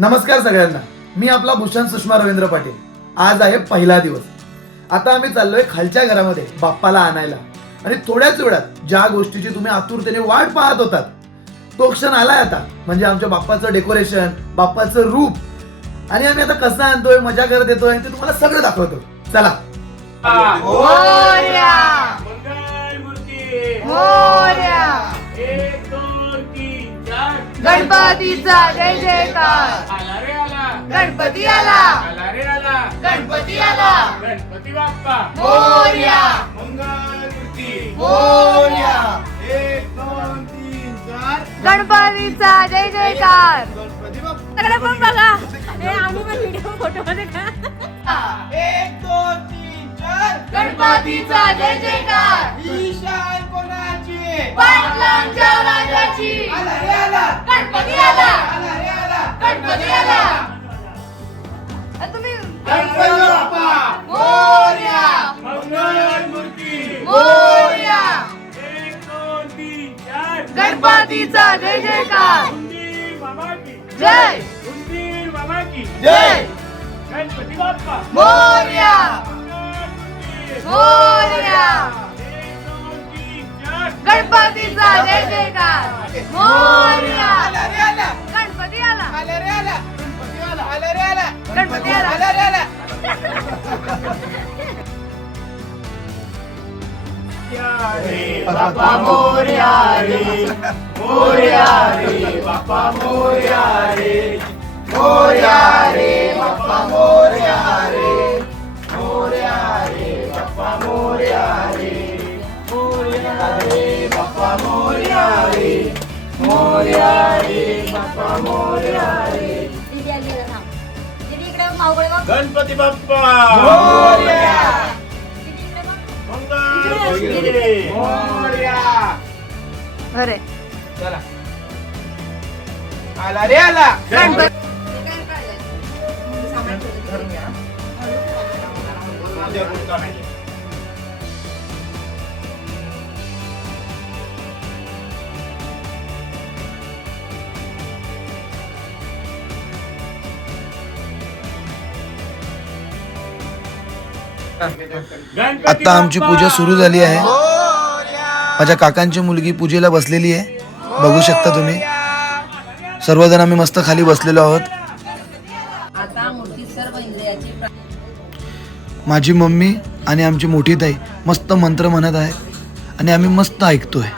नमस्कार सगळ्यांना. मी आपला भूषण सुषमा रवींद्र पाटील. आज आहे पहिला दिवस. आता आम्ही चाललोय खालच्या घरामध्ये बाप्पाला आणायला. आणि थोड्याच वेळात ज्या गोष्टीची तुम्ही आतुरतेने वाट पाहत होतात तो क्षण आलाय आता. म्हणजे आमच्या बाप्पाचं डेकोरेशन बाप्पाचं रूप. आणि आम्ही आता कसं आणतोय मजा करत येतोय ते तुम्हाला सगळं दाखवतो. चला. एक दोन गणपतीचा जय जयकार. आला रे आला. गणपती आला. आला रे आला. गणपती आला. गणपती बाप्पा. मोरया. मंगल मूर्ती मोरया. एक दोन तीन चार. गणपतीचा जय जयकार. गणपती बाप्पा. सगळं पण बघा? हे आम्ही पण व्हिडिओ फोटो मध्ये का? एक दोन तीन चार. गणपतीचा जय जयकार. ईशान कोणाची? पाटलांच्या गणपती आला. आला रे आला. गणपती आला आणि तुम्ही मोरया. मंगल मूर्ती मोरया गणपतीचा जय जयकार जय. जय. गणपती बाप्पा मोरया. मंगल मूर्ती मोरया. जयकार मोरया गणपती आला गणपती आला बाप्पा मोर्या रे मोर्या रे बाप्पा मोर्या रे मोर्या रे बाप्पा मोर्या रे मोर्या रे बाप्पा मोर्या रे मोर्या रे बाप्पा मोर्या बाप्पा मोर्या रे दीदी आली बघा थांब. दीदी इकडे बघ, माऊकडे बघ. गणपती बाप्पा दीदी इकडे बघ. मंगल मूर्ती मोर्या अरे चला आला रे आला गणपती हे काय काढलंय? सामान ठेवलं तिथे. आता आमची पूजा सुरू झाली आहे. माझ्या काकांची मुलगी पूजेला बसलेली आहे. बघू शकता तुम्ही. सर्वजण आम्ही मस्त खाली बसलेलो आहोत. माझी मम्मी आणि आमची मोठी ताई मस्त मंत्र म्हणत आहे आणि आम्ही मस्त ऐकतोय.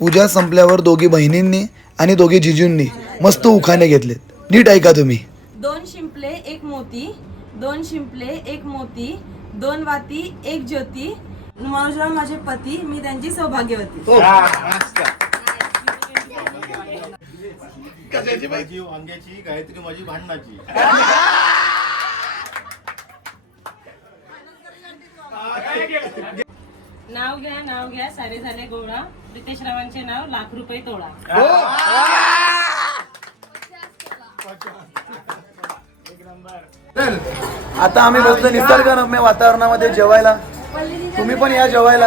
पूजा संपल्यावर दोघी बहिणींनी आणि दोघी जिजूंनी मस्त उखाणे घेतलेत. नीट ऐका तुम्ही. दोन शिंपले एक मोती. दोन शिंपले एक मोती. दोन वाती एक ज्योती. मनोजराव माझे पती मी त्यांची सौभाग्यवती. माझी वांग्याची गायत्री माझी भांडणाची नाव घ्या नाव घ्या सारे झाले गोळा. रितेश रावांचे नाव लाख रुपये तोळा. आता आम्ही बसलो निसर्गरम्य वातावरणामध्ये जेवायला. तुम्ही पण या जेवायला.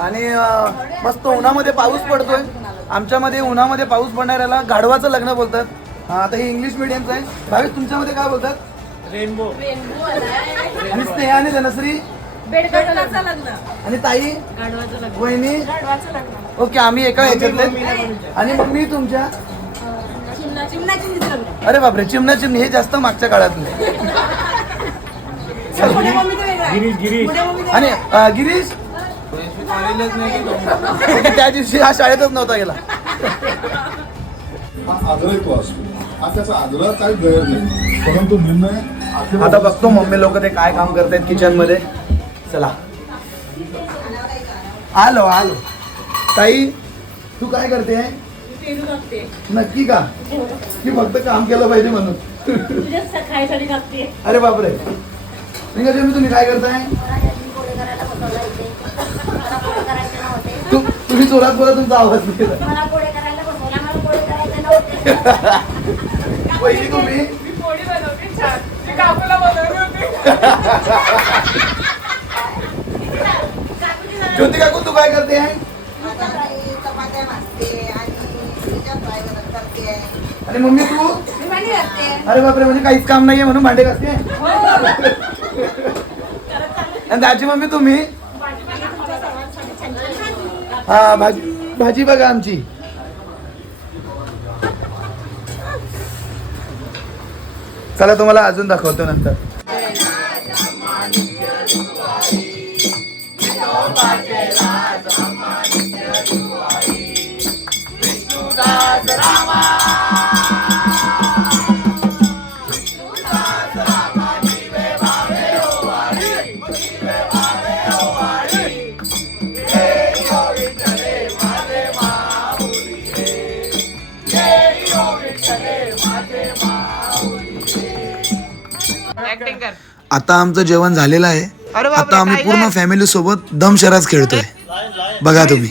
आणि अं, मस्त उन्हामध्ये पाऊस पडतोय. आमच्यामध्ये उन्हामध्ये पाऊस पडणाऱ्याला गाढवाचं लग्न बोलतात. हा, आता हे इंग्लिश मिडियमचं आहे. भावेश तुमच्यामध्ये काय बोलतात? रेनबो आणि स्नेहा आणि धनश्री? लग्न. आणि ताई लग्न. वहिनी? लग्न. ओके आम्ही एका ह्याच्यातले. आणि तुमच्या? चिमणा चिमणाची लग्न. अरे बापरे चिमणा चिमणी हे जास्त मागच्या काळातले. पुढे मम्मीचं वेगळं आहे. गिरीश गिरीश. पुढे मम्मीचं आणि अं, गिरीश? त्या दिवशी हा शाळेतच नव्हता गेला. हा आदरायतो असतो. हा त्याचा आदरात काही गैर नाही. परंतु निर्णय आखिर- आता बघतो मम्मी लोक ते काय काम करतायत किचनमध्ये. चला. आलो आलो. ताई तू काय करते? नक्की का? की फक्त काम केलं पाहिजे म्हणून. अरे बापरे. मी तुम्ही काय करताय? तुम्ही जोरात बोला तुमचा आवाज नाही येत. मला पोळे करायला बनवला मला पोळे करायचे नव्हते पहिली तुम्ही मी पोळी बनवते छान मी काकूला बनवली होती ज्योती काकू तू काय करते? आणि मम्मी तू? अरे बापरे म्हणजे काहीच काम नाहीये म्हणून भांडे घासते? आणि दाजी मम्मी तुम्ही? हा भाजी भाजी बघा आमची. चला तुम्हाला अजून दाखवतो नंतर. आता आमचं जेवण झालेलं आहे. आता आम्ही पूर्ण फॅमिली सोबत दम शराज खेळतोय. बघा तुम्ही.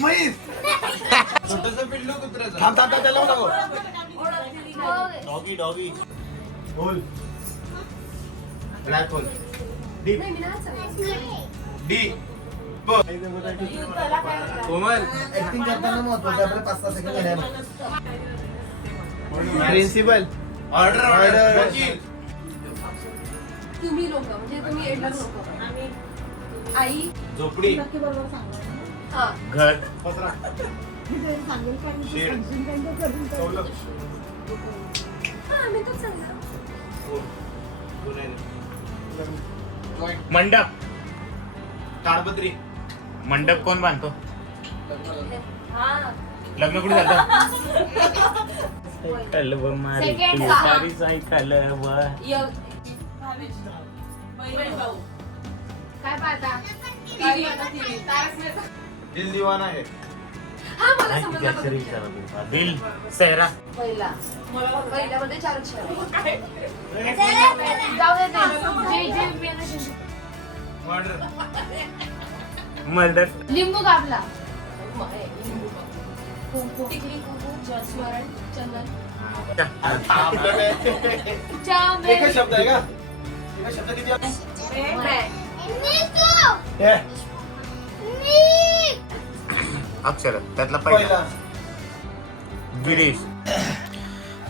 प्रिन्सिपल ऑर्डर ऑर्डर तुम्ही लोक म्हणजे तुम्ही एडलर लोक. आई. झोपडी. हा. घर. पत्रा शेड. सवलत हा मी तर सांगणार. मंडप. ताडपत्री. मंडप कोण बांधतो? लग्न. कुठे जातं कलव मारी Second तू. सहा. सारी काय पाहता? दिल दिवाना आहे. हा मला समजलं बघ. दिल सेहरा. पहिला. पहिल्यामध्ये चार अक्षर आहे. जाऊ दे ते. जे जे मेलं ते. मर्डर. मर्डर. लिंबू कापला. कुंकू. टिकली कुंकू ज- स्मरण चंदन. एकच शब्द आहे का? शब्द किती. हे, अक्षर त्यातला पहिला. पहिला. गिरीश.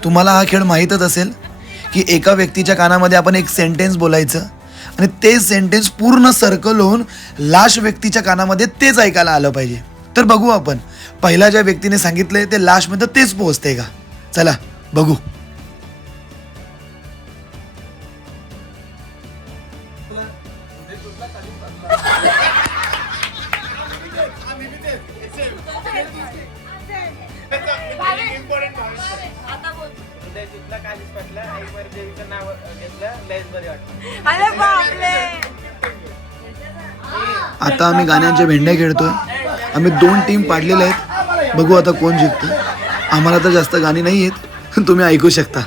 तुम्हाला हा खेळ माहीतच असेल की एका व्यक्तीच्या कानामध्ये आपण एक सेंटेन्स बोलायचं आणि ते सेंटेन्स पूर्ण सर्कल होऊन लास्ट व्यक्तीच्या कानामध्ये तेच ऐकायला आलं पाहिजे. तर बघू आपण. पहिला ज्या व्यक्तीने सांगितलंय ते लास्टमध्ये तेच पोहोचते का? चला बघू. अरे बापरे. आता आम्ही गाण्यांच्या भेंड्या खेळतोय. आम्ही दोन टीम पाडलेल्या आहेत. बघू आता कोण जिंकतं. आम्हाला तर जास्त गाणी नाही येत. तुम्ही ऐकू शकता.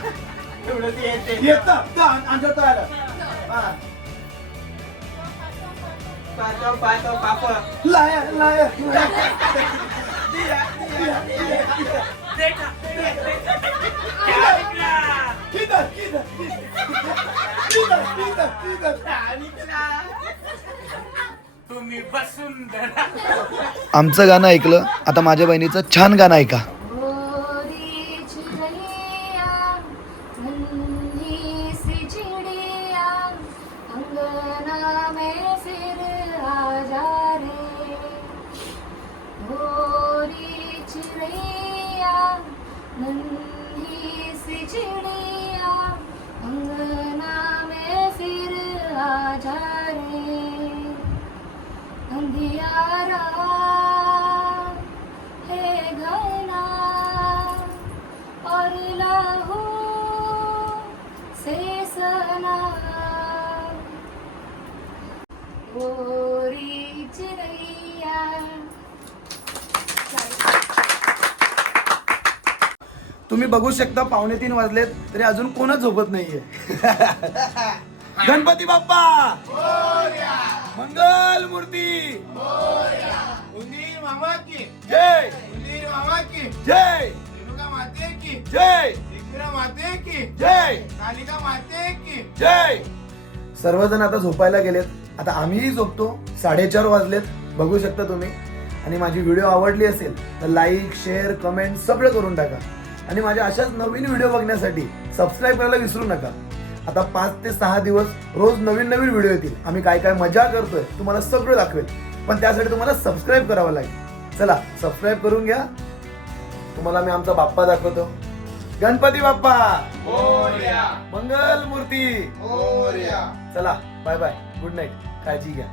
आमचं गाणं ऐकलं. आता माझ्या बहिणीचं छान गाणं ऐका. गोरी चिड़िया, नन्ही सी चिड़िया, जा रे अंधियारा हे घना और लहू हो से सना गोरी चिरैया. तुम्ही बघू शकता पावणे तीन वाजलेत तरी अजून कोणच झोपत नाहीये. गणपती बाप्पा! मंगल मूर्ती! मामा की। जय! उंदीर मामा की। जय! रेणुका माते की। जय! एकविरा माते की। जय! कालिका माते की। जय! सर्वजण आता झोपायला गेलेत. आता आम्हीही झोपतो. साडेचार वाजलेत. बघू शकता तुम्ही. आणि माझी व्हिडिओ आवडली असेल तर लाईक शेअर कमेंट सगळं करून टाका. आणि माझ्या अशाच नवीन व्हिडिओ बघण्यासाठी सबस्क्राईब करायला विसरू नका. आता पाच ते सहा दिवस रोज नवीन नवीन व्हिडिओ येतील. आम्ही काय काय मजा करतोय तुम्हाला सगळं दाखवेल. पण त्यासाठी तुम्हाला सबस्क्राईब करावं लागेल. चला सबस्क्राईब करून घ्या. तुम्हाला मी आमचा बाप्पा दाखवतो. गणपती बाप्पा! मंगल मूर्ती चला बाय बाय गुड नाईट काळजी घ्या.